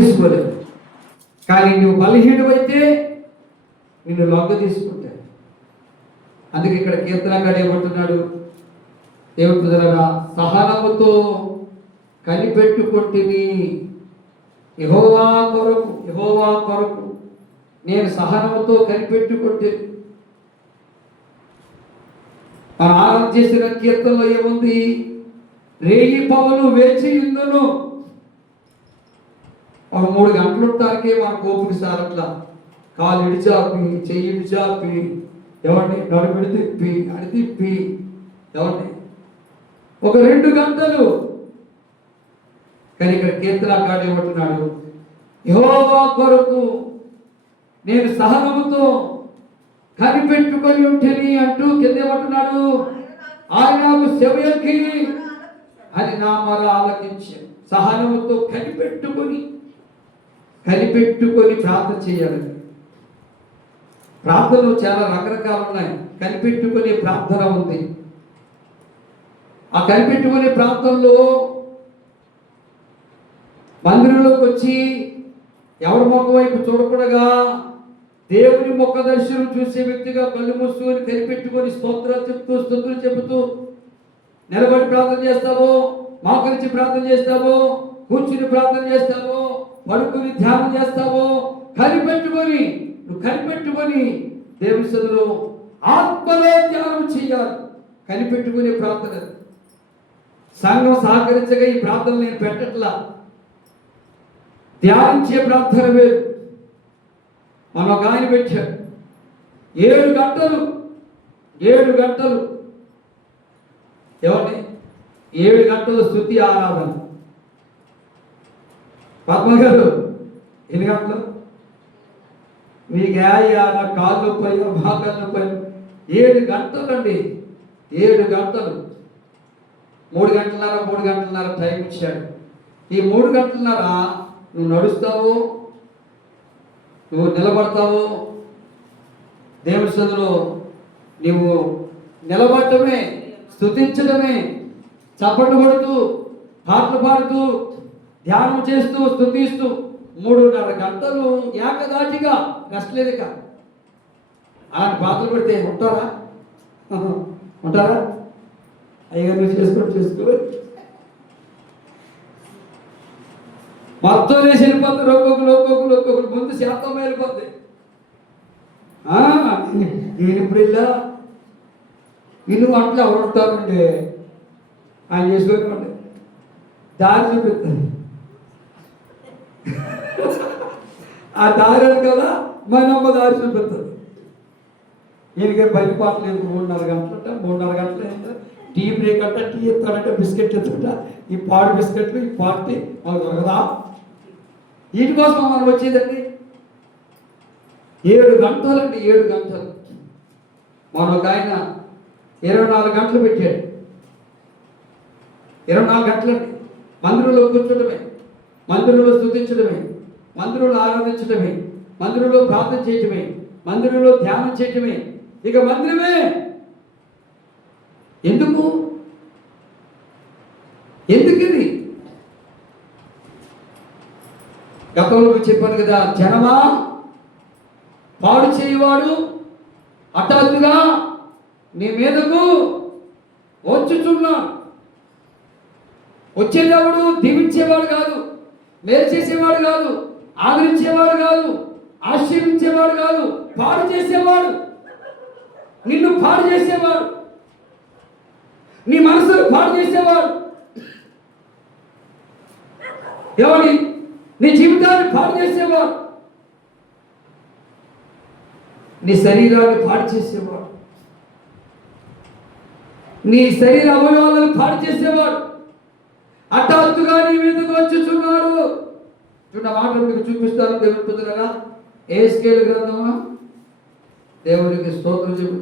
తీసుకోలేదు. కానీ నువ్వు బలహీనుడు అయితే నిన్ను లొంగ తీసుకుంటాడు. అందుకే ఇక్కడ కీర్తనకాడు ఏమంటున్నాడు, దేవుని ప్రజలారా, సహనముతో కనిపెట్టుకుంటుని యెహోవా కొరకు నేను సహనముతో కనిపెట్టుకుంటే. మనం ఆరాధన చేసిన కీర్తనలో ఏముంది? రేయి పవను వేచి ఇందును. ఒక 3 గంటలు ఉంటానికే మన కోపిక సారట్లా, కాలు ఇడిచాపి, చెయ్యి ఇడిచాపి, ఎవరిని నడుమిడి తిప్పి అడి తిప్పి, ఎవరిని ఒక 2 గంటలు. కానీ ఇక్కడ కీర్తనకాడు ఏమంటున్నాడు, యెహోవా కొరకు నేను సహనముతో కనిపెట్టుకొని ఉంటేని అంటూ కింద ఏమంటున్నాడు, ఆయన నాకు సెవయకి అని నా మొర ఆలకించాను. సహనముతో కనిపెట్టుకొని ప్రార్థన చేయాలి. ప్రార్థనలు చాలా రకరకాలు ఉన్నాయి. కనిపెట్టుకునే ప్రార్థన ఉంది. ఆ కనిపెట్టుకునే ప్రార్థనలో మందిరంలోకి వచ్చి ఎవరి ముఖ వైపు చూడకుండా దేవుని ముఖ దర్శనం చూసే వ్యక్తిగా కళ్ళు మూసుకొని కనిపెట్టుకొని స్తోత్రాలు చెప్తూ స్తుతులు చెబుతూ నిలబడి ప్రార్థన చేస్తావో, మోకరించి ప్రార్థన చేస్తావో, కూర్చుని ప్రార్థన చేస్తావో, పడుకుని ధ్యానం చేస్తావో, కనిపెట్టుకొని దేవుని సన్నిధిలో ఆత్మలో ధ్యానం చేయాలి. కనిపెట్టుకునే ప్రార్థన. సంఘం సహకరించగా ఈ ప్రార్థన నేను పెట్టట్లా. ధ్యానించే ప్రార్థన వేరు. మనం ఒక ఆయన పెట్టాడు 7 గంటలు ఎవరిని 7 గంటలు స్తుతి ఆరాధన. పద్మ గారు ఎన్ని గంటలు? మీకు నా కాళ్ళు పై భాగాల పై 7 గంటలు అండి. 7 గంటలు. 3 గంటలన్నర టైం ఇచ్చాడు. ఈ 3 గంటలన్నర నువ్వు నడుస్తావు, నువ్వు నిలబడతావు. దేవుని సన్నిధిలో నువ్వు నిలబడటమే, స్తుతించడమే, చప్పట్లు కొడుతూ, పాటలు పాడుతూ, ధ్యానం చేస్తూ, స్తుతిస్తూ 3:30 గంటలు ఏకదాటిగా రెస్ట్ లేదు. ఇక అలాంటి పాటలు పెడితే ఉంటారా? అయ్యగా నువ్వు చేసుకో మొత్తం వేసి వెళ్ళిపోతారు. ఒక్కొక్కరు ముందు శాతం వెళ్ళిపోతాయి. నేను ఇప్పుడు వెళ్ళా ఇల్లు అట్లా ఎవరు ఉంటారండి, ఆయన చేసుకొని దారి చూపిస్తాను. ఆ దారి కదా మా నమ్మ దారి చూపిస్తుంది. ఈయనకి 10 పాటలు ఎందుకు 3:30 గంటలు 3:30 గంటలు ఎంత టీ బ్రేక్ అంట, టీ ఎత్తాడంటే బిస్కెట్ ఎత్తుకుంట, ఈ పాడు బిస్కెట్లు, ఈ పార్టీ మాకు దొరకదా? వీటి కోసం మనం వచ్చేదండి. 7 గంటలండి. 7 గంటలు. మనం ఒక ఆయన 24 గంటలు పెట్టాడు. 24 గంటలండి. మందిరంలో కూర్చోటమే, మందిరంలో స్తుతించడమే, మందిరంలో ఆరాధించడమే, మందిరంలో ప్రార్థన చేయటమే, మందిరంలో ధ్యానం చేయటమే. ఇక మందిరమే. ఎందుకు ఇది? గతంలో చెప్పాను కదా, జనమా పాడు చేయవాడు హఠాత్తుగా నీ మీదకు వచ్చుచున్నాడు. వచ్చేటప్పుడు దీవించేవాడు కాదు, మేలు చేసేవాడు కాదు, ఆదరించేవాడు కాదు, ఆశీర్వించేవాడు కాదు, పాడు చేసేవాడు. నిన్ను పాడు చేసేవాడు, నీ మనసును పాడు చేసేవాడు, ఎవరి నీ జీవితాన్ని పాడు చేసేవాడు, నీ శరీరాన్ని పాడు చేసేవాడు, నీ శరీర అవయవాలను పాడు చేసేవాడు హఠాత్తుగా నీ మీదకు వచ్చుచున్నాడు. చూడ మాటలు మీకు చూపిస్తాను. దేవుని పొందగా ఏ స్కేల్ గ్రంథమా? దేవుడికి స్తోత్రం చెబుతాను.